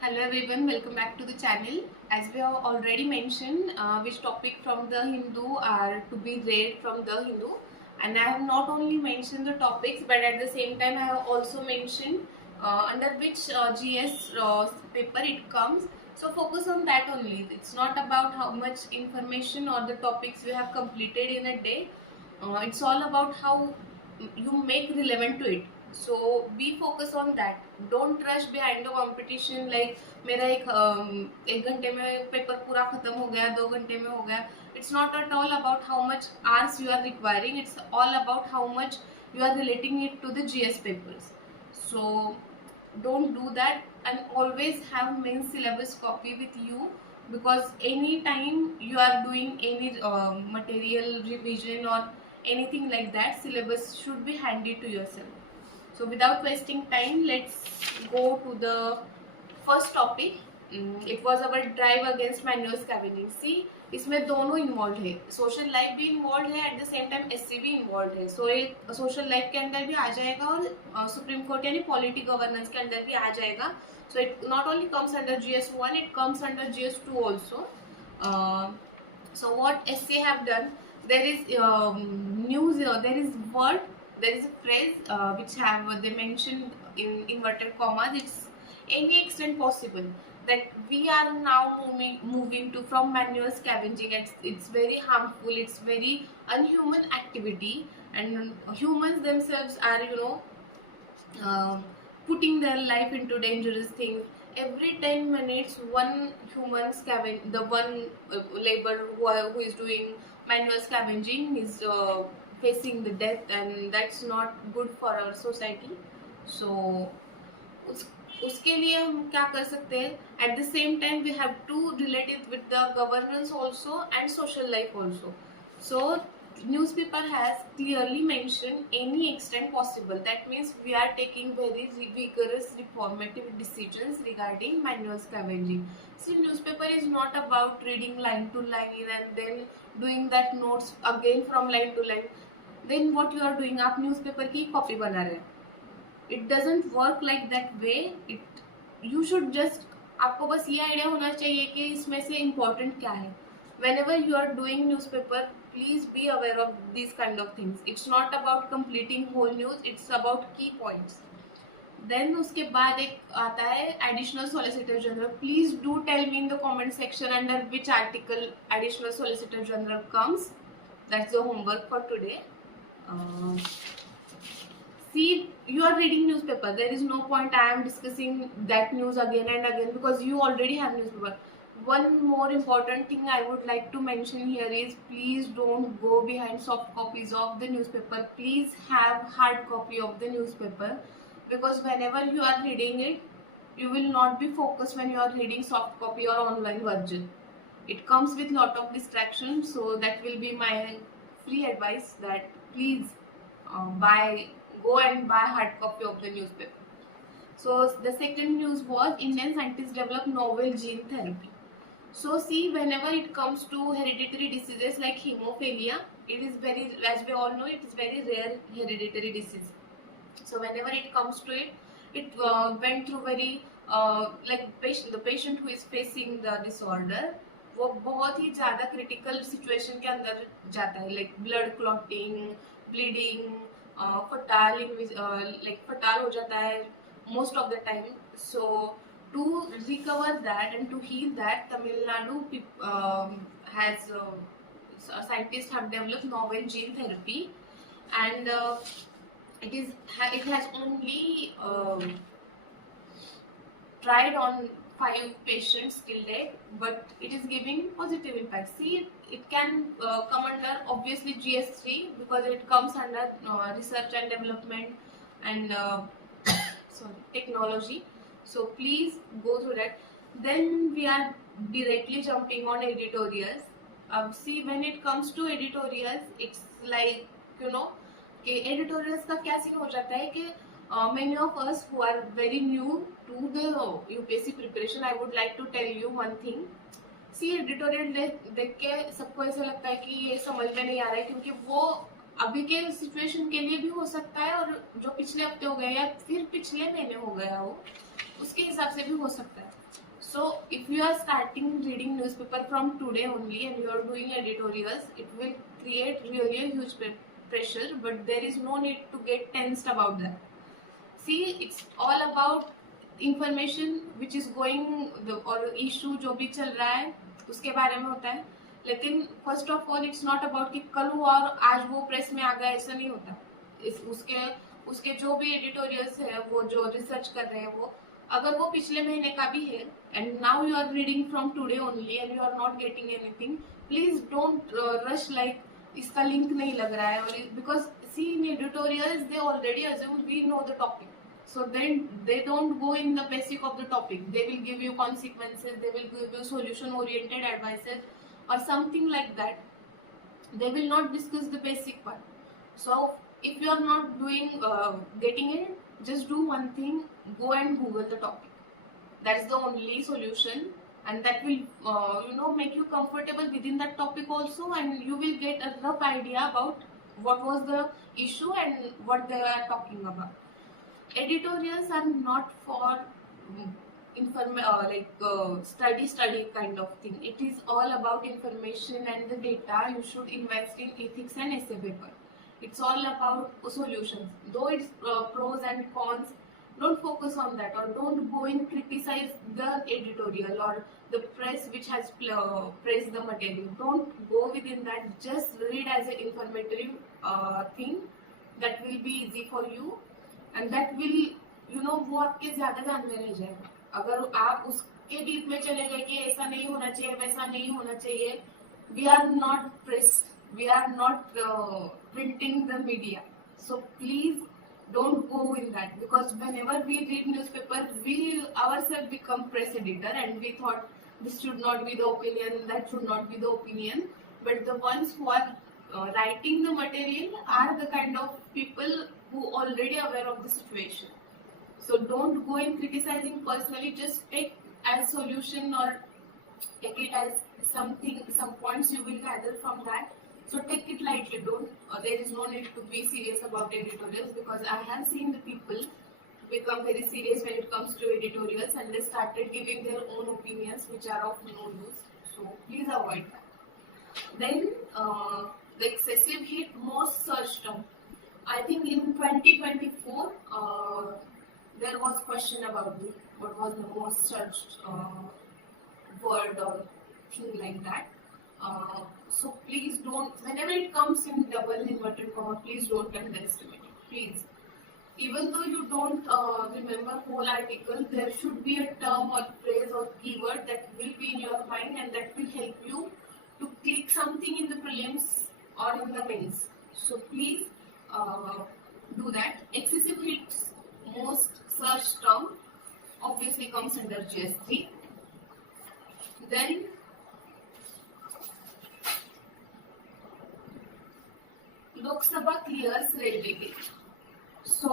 Hello everyone, welcome back to the channel. As we have already mentioned, which topic from the Hindu are to be read from the Hindu, and I have not only mentioned the topics, but at the same time I have also mentioned under which GS paper it comes. So focus on that only. It's not about how much information or the topics you have completed in a day. It's all about how you make relevant to it. So be focus on that. Don't rush behind the competition like मेरा एक घंटे में paper पूरा खत्म हो गया, 2 घंटे में हो गया. It's not at all about how much hours you are requiring. It's all about how much you are relating it to the GS papers. So don't do that, and always have main syllabus copy with you, because any time you are doing any material revision or anything like that, syllabus should be handy to yourself. So without wasting time, let's go to the first topic. It was our drive against manual scavenging. See, इसमें दोनों involve है, social life भी involve है, eight the same time SC भी involve है. सो एक social life के अंदर भी आ जाएगा और सुप्रीम कोर्ट यानी पॉलिटी गवर्नेंस के अंदर भी आ जाएगा. So it not only comes under GS1, it comes under GS2 also. So what SC have done, there is news, there is word, there is a phrase which have they mentioned in inverted commas. It's any extent possible that we are now moving to from manual scavenging. It's very harmful, it's very unhuman activity, and humans themselves are putting their life into dangerous things. Every 10 minutes one human the one labor who is doing manual scavenging is facing the death, and that's not good for our society. So उसके लिए हम क्या कर सकते हैं? At the same time we have to relate it with the governance also and social life also. So newspaper has clearly mentioned any extent possible. That means we are taking very vigorous reformative decisions regarding manual scavenging. See, newspaper is not about reading line to line and then doing that notes again from line to line. Then what you are doing, आप newspaper की copy बना रहे हैं. It doesn't work like that way. You should just, आपको बस ये idea होना चाहिए कि इसमें से important क्या है. Whenever you are doing newspaper, please be aware of these kind of things. It's not about completing whole news, it's about key points. Then उसके बाद एक आता है additional solicitor general. Please do tell me in the comment section under which article additional solicitor general comes. That's the homework for today. See, you are reading newspaper. There is no point I am discussing that news again and again because you already have newspaper. One more important thing I would like to mention here is, please don't go behind soft copies of the newspaper. Please have hard copy of the newspaper, because whenever you are reading it, you will not be focused when you are reading soft copy or online version. It comes with lot of distractions, so that will be my free advice that please go and buy hard copy of the newspaper. So the second news was Indian scientists develop novel gene therapy. So see, whenever it comes to hereditary diseases like hemophilia, it is very, as we all know, it is very rare hereditary disease. So whenever it comes to it, it went through very the patient who is facing the disorder, वो बहुत ही ज़्यादा critical situation के अंदर जाता है, like blood clotting, bleeding, फटाल हो जाता है most of the time. So to recover that and to heal that, Tamil Nadu has scientists have developed novel gene therapy, and it has only tried on 5 patients till date, but it is giving positive impact. See, it can come under obviously GS3 because it comes under research and development and technology. So please go through that. Then we are directly jumping on editorials. See, when it comes to editorials, it's like कि editorials का क्या scene हो जाता है कि many of us who are very new to the UPSC preparation, I would like to tell you one thing. See, editorial देख के सबको ऐसा लगता है कि ये समझ में नहीं आ रहा है, क्योंकि वो अभी के सिचुएशन के लिए भी हो सकता है और जो पिछले हफ्ते हो गए या फिर पिछले महीने हो गया हो उसके हिसाब से भी हो सकता है. So if you are starting reading newspaper from today only and you are doing editorials, it will create really a huge pressure, but there is no need to get tensed about that. See, it's all about information which is going और issue जो भी चल रहा है उसके बारे में होता है. लेकिन first of all it's not about कि कल हुआ और आज वो प्रेस में आ गया, ऐसा नहीं होता. उसके जो भी एडिटोरियल्स है, वो जो रिसर्च कर रहे हैं, वो अगर वो पिछले महीने का भी है and now you are reading from today only and you are not getting anything, please don't rush like इसका लिंक नहीं लग रहा है. और because see in editorials they already assume we know the topic, so then they don't go in the basic of the topic. They will give you consequences, they will give you solution oriented advices or something like that. They will not discuss the basic part. So if you are not doing getting it, just do one thing, go and Google the topic. That's the only solution, and that will make you comfortable within that topic also, and you will get a rough idea about what was the issue and what they are talking about. Editorials are not for study kind of thing. It is all about information and the data. You should invest in ethics and essay paper. It's all about solutions. Though it's pros and cons, don't focus on that, or don't go and criticize the editorial or the press which has praised the material. Don't go within that. Just read as an informative thing that will be easy for you. And that will वो आपके ज्यादा ध्यान में रह जाएगा. अगर आप उसके डीप में चले गए कि ऐसा नहीं होना चाहिए, वैसा नहीं होना चाहिए, we are not press, we are not printing the media. So please don't go in that, because whenever we read newspaper, we ourselves become press editor and we thought this should not be the opinion, that should not be the opinion, but the ones who are writing the material are the kind of people who already aware of the situation. So don't go in criticizing personally, just take as solution or take it as something, some points you will gather from that. So take it lightly. Don't there is no need to be serious about editorials, because I have seen the people become very serious when it comes to editorials and they started giving their own opinions which are of no use. So please avoid that. Then the excessive heat, most search term. I think in 2024 there was question about what was the most searched word or thing like that. So please don't, whenever it comes in double inverted comma, please don't underestimate it. Please, even though you don't remember whole article, there should be a term or phrase or keyword that will be in your mind and that will help you to click something in the prelims or in the mains. So please do that. Excessive hits, most search term, obviously comes under GS3. Then Lok Sabha clears railway gate. So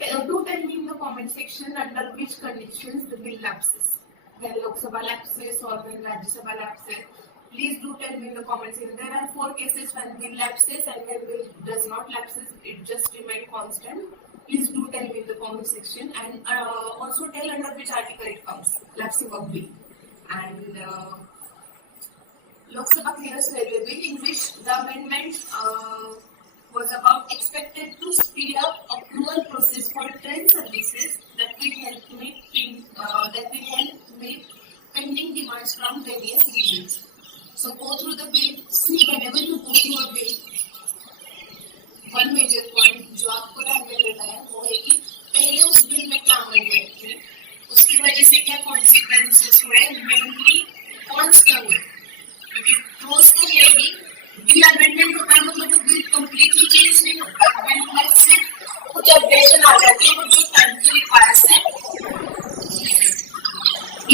do tell me in the comment section under which conditions the bill lapses. When Lok Sabha lapses or when Rajya Sabha lapses. Please do tell me in the comment section. There are 4 cases when bill lapses and when bill does not lapses, it just remain constant. Please do tell me in the comment section, and also tell under which article it comes, lapsing of bill. And Lok Sabha clears railway bill, in which the amendment was about expected to speed up approval process for train services that will help meet pending demands from various regions. So go through the bill. See, whenever you go through a bill, one major point जो आपको ध्यान में लेना है वो है कि पहले उस बिल में क्या अमेंडमेंट थे, उसकी वजह से क्या कॉन्सिक्वेंसेस हुए, मेनली कॉन्स क्या हुए. क्योंकि प्रोस तो है ही, बिल अमेंडमेंट होता है मतलब वो बिल कंप्लीटली चेंज नहीं होता, बिल में सिर्फ कुछ अपडेशन आ जाती है, वो जो कंट्री रिक्वायर्स है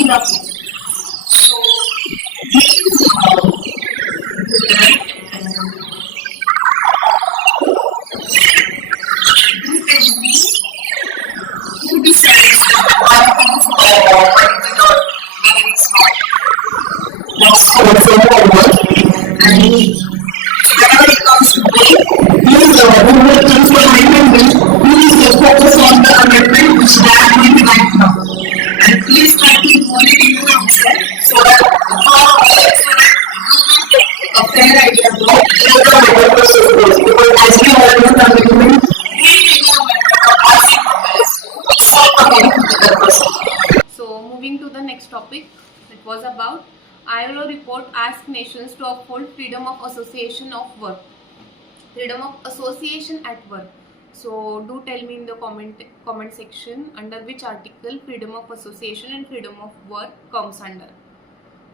enough. So Please So moving to the next topic, it was about ILO report asks nations to uphold freedom of association of work. Freedom of association at work. So do tell me in the comment section under which article freedom of association and freedom of work comes under.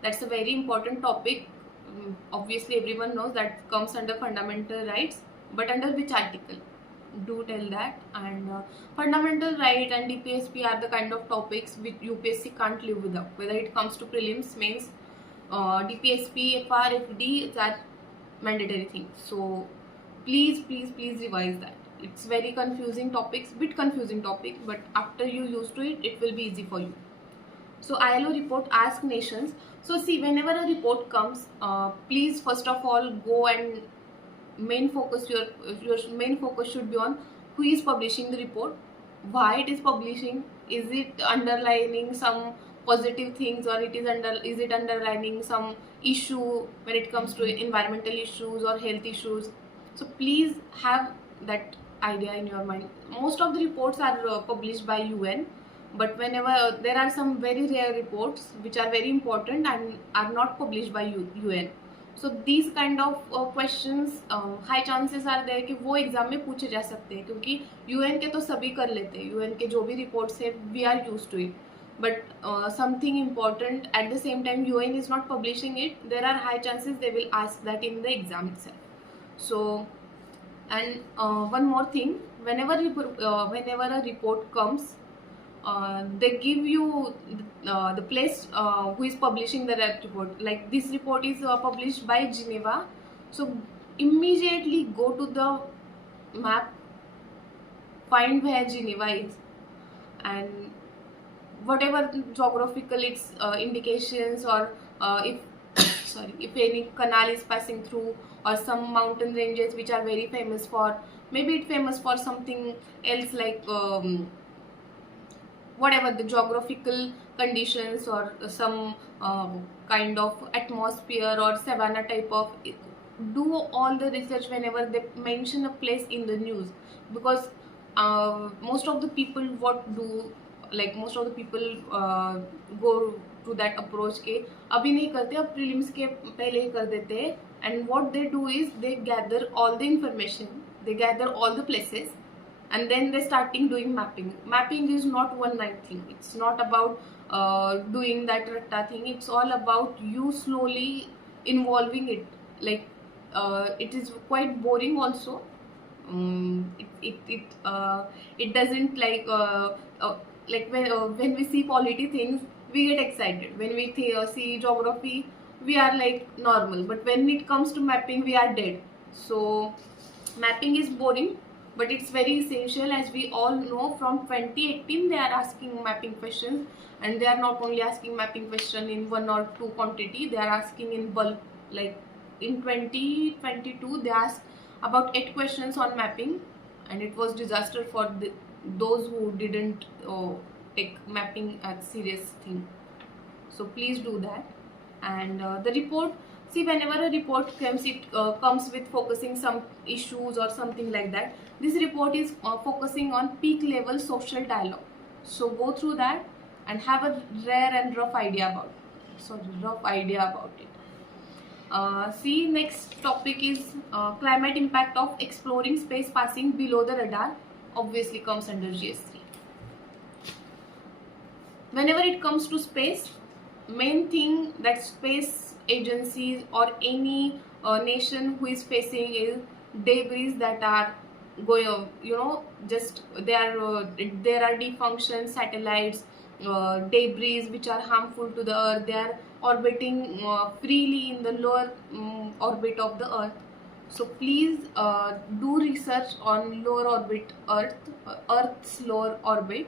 That's a very important topic. Obviously everyone knows that comes under fundamental rights, but under which article? Do tell that. And fundamental right and DPSP are the kind of topics which UPSC can't live without, whether it comes to prelims, mains, DPSP, FR, FD are mandatory things. So please revise that. It's very confusing topics, bit confusing topic, but after you used to it, it will be easy for you. So ILO report asks nations. So see, whenever a report comes, please first of all go and main focus your main focus should be on who is publishing the report, why it is publishing, is it underlining some positive things, or is it underlining some issue when it comes to environmental issues or health issues. So please have that idea in your mind. Most of the reports are published by UN, but whenever there are some very rare reports which are very important and are not published by UN. So these kind of questions high chances are there कि वो exam में पूछे जा सकते हैं, क्योंकि UN के तो सभी कर लेते हैं, UN के जो भी रिपोर्ट्स है we are used to it, but something important at the same time UN is not publishing it, there are high chances they will ask that in the exam itself. So and one more thing, whenever a report comes, they give you the place who is publishing the report. Like this report is published by Geneva, so immediately go to the map, find where Geneva is, and whatever geographical its indications, or if sorry, if any canal is passing through, or some mountain ranges which are very famous for, maybe it's famous for something else, like whatever the geographical conditions, or some kind of atmosphere or savanna type of, do all the research whenever they mention a place in the news, because most of the people most of the people go to that approach के अभी नहीं करते, अब prelims के पहले ही कर देते हैं, and what they do is they gather all the information, they gather all the places, and then they starting doing mapping. Mapping is not one night thing. It's not about doing that ratta thing. It's all about you slowly involving it. Like it is quite boring also. It doesn't like when we see polity things, we get excited. When we see geography, we are like normal. But when it comes to mapping, we are dead. So mapping is boring, but it's very essential. As we all know, from 2018 they are asking mapping questions, and they are not only asking mapping question in one or two quantity, they are asking in bulk. Like in 2022 they asked about 8 questions on mapping, and it was disaster for those who didn't take mapping as serious thing. So please do that. And the report, see, whenever a report comes, it comes with focusing some issues or something like that. This report is focusing on peak level social dialogue. So go through that and have a rare and rough idea about it. See, next topic is climate impact of exploring space passing below the radar. Obviously comes under GS3. Whenever it comes to space, main thing that space agencies or any nation who is facing is debris that are going, just there are defunctioned satellites, debris which are harmful to the earth. They are orbiting freely in the lower orbit of the earth. So please do research on lower orbit earth's lower orbit,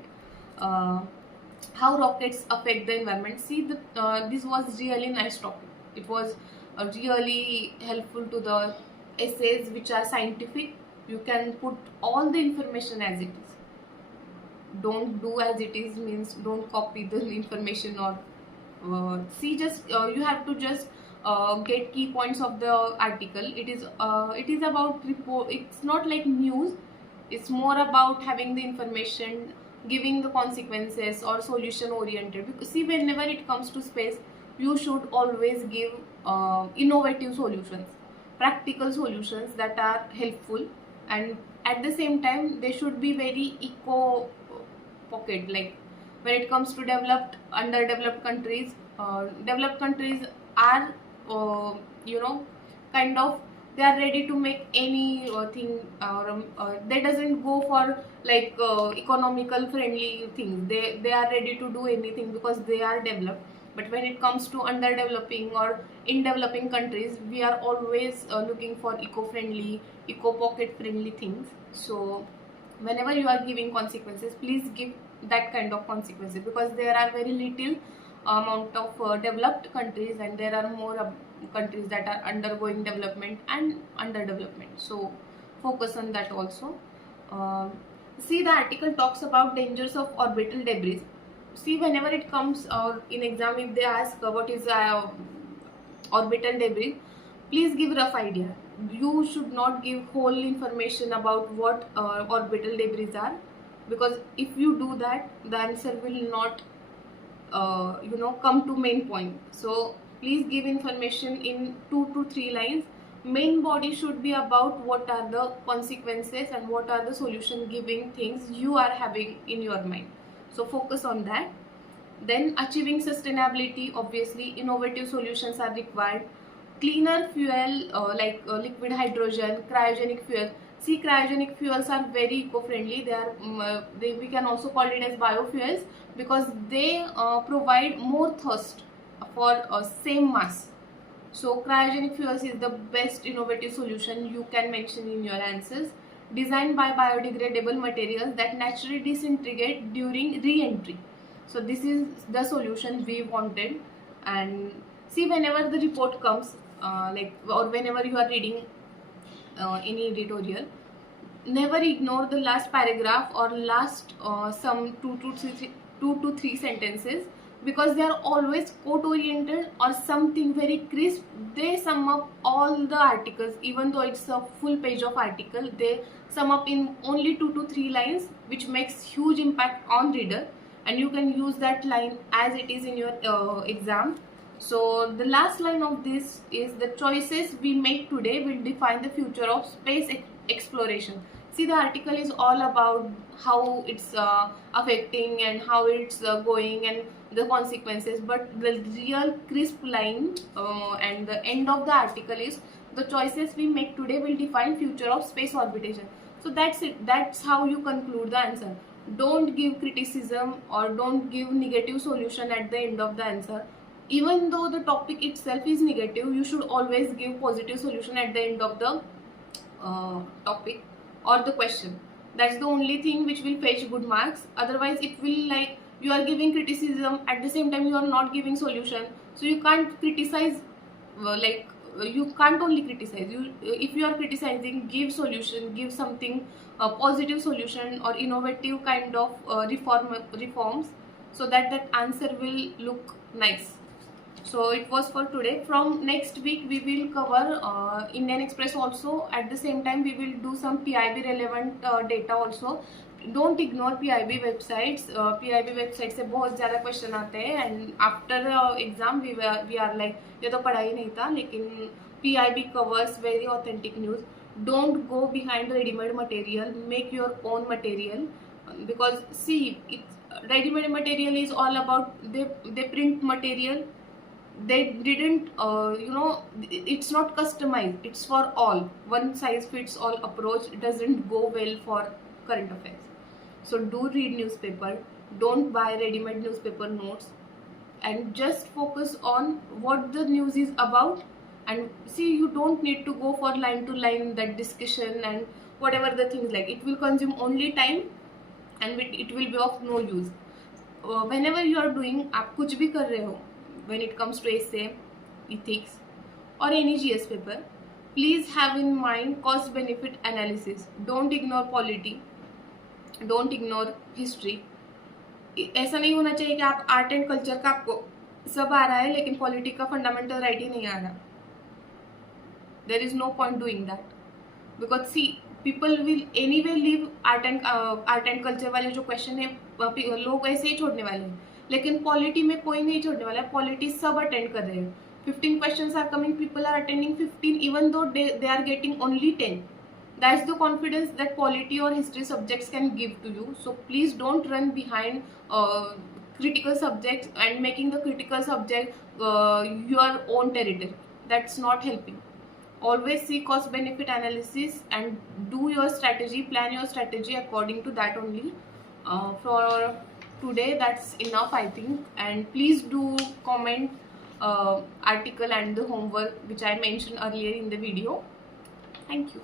how rockets affect the environment. See, this was really nice topic. It was really helpful to the essays which are scientific. You can put all the information as it is. Don't do as it is means don't copy the information, or see, just you have to just get key points of the article. It is about report. It's not like news. It's more about having the information giving the consequences or solution oriented. Because see, whenever it comes to space, you should always give innovative solutions, practical solutions that are helpful, and at the same time they should be very eco pocket. Like when it comes to developed, underdeveloped countries, developed countries are you know, kind of, they are ready to make any thing, they doesn't go for like economical friendly things. They are ready to do anything because they are developed. But when it comes to underdeveloping or in developing countries, we are always looking for eco-friendly, eco-pocket friendly things. So whenever you are giving consequences, please give that kind of consequences, because there are very little amount of developed countries, and there are more countries that are undergoing development and underdevelopment. So focus on that also. See, the article talks about dangers of orbital debris. See, whenever it comes in exam, if they ask what is orbital debris, please give rough idea. You should not give whole information about what orbital debris are, because if you do that, the answer will not come to main point. So please give information in 2 to 3 lines. Main body should be about what are the consequences and what are the solution giving things you are having in your mind. So focus on that. Then achieving sustainability, obviously innovative solutions are required. Cleaner fuel like liquid hydrogen, cryogenic fuel. See, cryogenic fuels are very eco-friendly. They are we can also call it as biofuels, because they provide more thrust for same mass. So cryogenic fuels is the best innovative solution you can mention in your answers. Designed by biodegradable materials that naturally disintegrate during re-entry. So this is the solution we wanted. And see, whenever the report comes, or whenever you are reading any editorial, never ignore the last paragraph or last some 2 to 3 sentences, because they are always quote oriented or something very crisp. They sum up all the articles, even though it's a full page of article, they sum up in only 2 to 3 lines, which makes huge impact on reader, and you can use that line as it is in your exam. So the last line of this is, the choices we make today will define the future of space exploration. See, the article is all about how it's affecting and how it's going and the consequences, but the real crisp line and the end of the article is, the choices we make today will define future of space orbitation. So that's it. That's how you conclude the answer. Don't give criticism or don't give negative solution at the end of the answer. Even though the topic itself is negative, you should always give positive solution at the end of the topic or the question. That's the only thing which will fetch good marks. Otherwise it will, like, you are giving criticism, at the same time you are not giving solution. So you can't criticize, you can't only criticize. You, if you are criticizing, give solution, give something, a positive solution or innovative kind of reforms, so that that answer will look nice. So it was for today. From next week we will cover Indian Express also. At the same time we will do some PIB relevant data also. Don't ignore PIB websites. PIB website से बहुत ज़्यादा question आते हैं, and after exam we are like, ये तो पढ़ा ही नहीं था, लेकिन PIB covers very authentic news. Don't go behind ready-made material. Make your own material, because see, ready-made material is all about, they print material. They didn't it's not customized, it's for all. One size fits all approach doesn't go well for current affairs. So do read newspaper, don't buy ready-made newspaper notes, and just focus on what the news is about. And see, you don't need to go for line to line that discussion and whatever the things, like, it will consume only time and it will be of no use. Whenever you are doing, आप कुछ भी कर रहे हो, when it comes to essay, ethics or any GS paper, please have in mind cost benefit analysis. Don't ignore polity, don't ignore history. ऐसा नहीं होना चाहिए कि आप आर्ट एंड कल्चर का आपको सब आ रहा है लेकिन पॉलिटी का फंडामेंटल राइट ही नहीं आ रहा. There is no point doing that, because see, people will anyway leave art and culture वाले जो क्वेश्चन है लोग ऐसे ही छोड़ने वाले हैं, लेकिन पॉलिटी में कोई नहीं छोड़ने वाला है. पॉलिटी सब अटेंड कर रहे हैं. 15 questions are coming, people are attending 15 even though they are getting only 10. That's the confidence that polity or history subjects can give to you. So please don't run behind critical subjects and making the critical subject your own territory. That's not helping. Always see cost benefit analysis and do your strategy, plan your strategy according to that only. For today that's enough, I think, and please do comment article and the homework which I mentioned earlier in the video. Thank you.